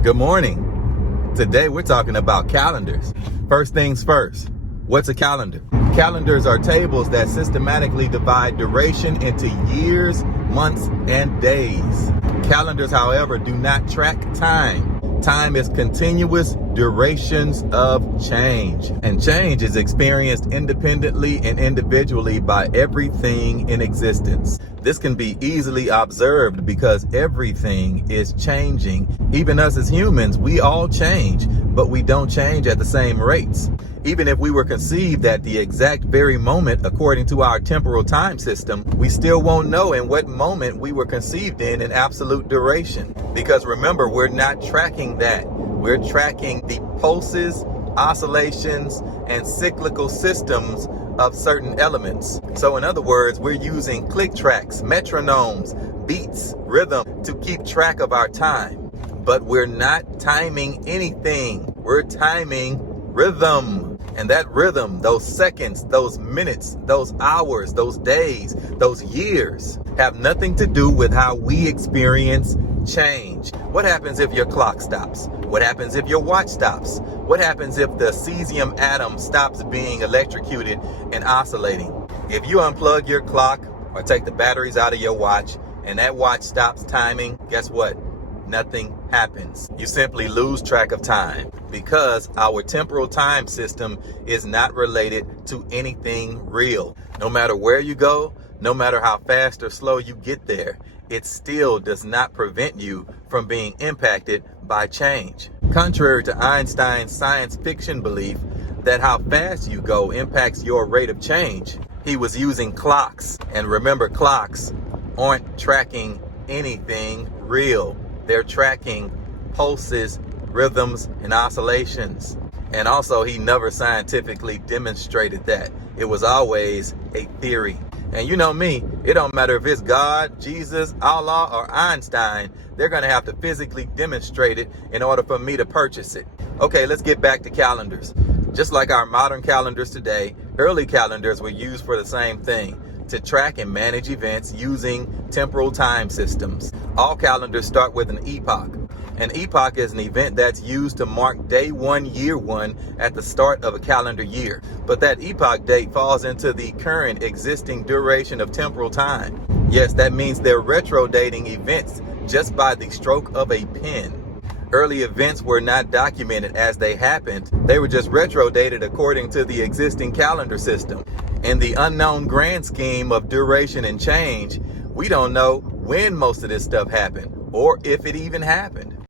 Good morning. Today we're talking about calendars. First things first, what's a calendar? Calendars are tables that systematically divide duration into years, months, and days. Calendars, however, do not track time. Time is continuous durations of change. And change is experienced independently and individually by everything in existence. This can be easily observed because everything is changing. Even us as humans, we all change, but we don't change at the same rates. Even if we were conceived at the exact very moment according to our temporal time system, we still won't know in what moment we were conceived in absolute duration. Because remember, we're not tracking that. We're tracking the pulses, oscillations, and cyclical systems of certain elements. So in other words, we're using click tracks, metronomes, beats, rhythm to keep track of our time. But we're not timing anything. We're timing rhythm. And that rhythm, those seconds, those minutes, those hours, those days, those years have nothing to do with how we experience change. What happens if your clock stops? What happens if your watch stops? What happens if the cesium atom stops being electrocuted and oscillating? If you unplug your clock or take the batteries out of your watch and that watch stops timing, guess what? Nothing happens. You simply lose track of time because our temporal time system is not related to anything real. No matter where you go, no matter how fast or slow you get there, it still does not prevent you from being impacted by change. Contrary to Einstein's science fiction belief that how fast you go impacts your rate of change, he was using clocks. And remember, clocks aren't tracking anything real. They're tracking pulses, rhythms, and oscillations. And also, he never scientifically demonstrated that. It was always a theory. And you know me, it don't matter if it's God, Jesus, Allah, or Einstein, they're going to have to physically demonstrate it in order for me to purchase it. Okay, let's get back to calendars. Just like our modern calendars today, early calendars were used for the same thing, to track and manage events using temporal time systems. All calendars start with an epoch. An epoch is an event that's used to mark day one, year one at the start of a calendar year. But that epoch date falls into the current existing duration of temporal time. Yes, that means they're retro-dating events just by the stroke of a pen. Early events were not documented as they happened. They were just retro-dated according to the existing calendar system. In the unknown grand scheme of duration and change, we don't know when most of this stuff happened or if it even happened.